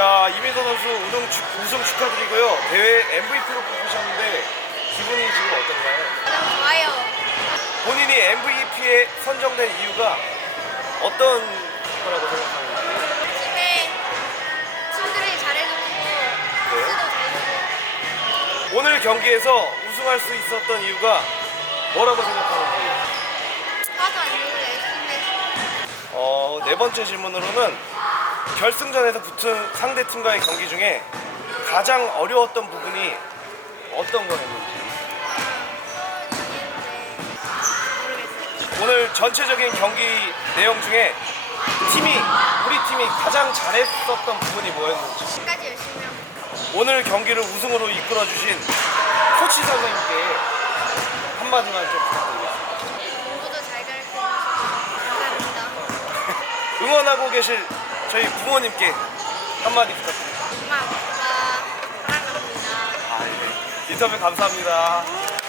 자 이민서 선수 우승, 축- 우승 축하드리고요. 대회 MVP로 뽑히셨는데 기분이 지금 어떤가요? 너무 좋아요. 본인이 MVP에 선정된 이유가 어떤 거라고 생각하는지. 팀에 친구들이 잘해주고 코스도 잘해주고 오늘 경기에서 우승할 수 있었던 이유가 뭐라고 생각하는지. 화도 안 내고 열심히 해서 어, 네 번째 질문으로는 결승전에서 붙은 상대 팀과의 경기 중에 가장 어려웠던 부분이 어떤 거였는지. 오늘 전체적인 경기 내용 중에 팀이 우리 팀이 가장 잘했었던 부분이 뭐였는지. 끝까지 열심히 하고 오늘 경기를 우승으로 이끌어 주신 코치 선생님께 한마디만 좀 부탁드리겠습니다. 공부도 잘 가르쳐주셔서 감사합니다. 응원하고 계실 저희 부모님께 한마디 부탁드립니다. 엄마 아빠 사랑합니다. 아, 예. 인터뷰 감사합니다.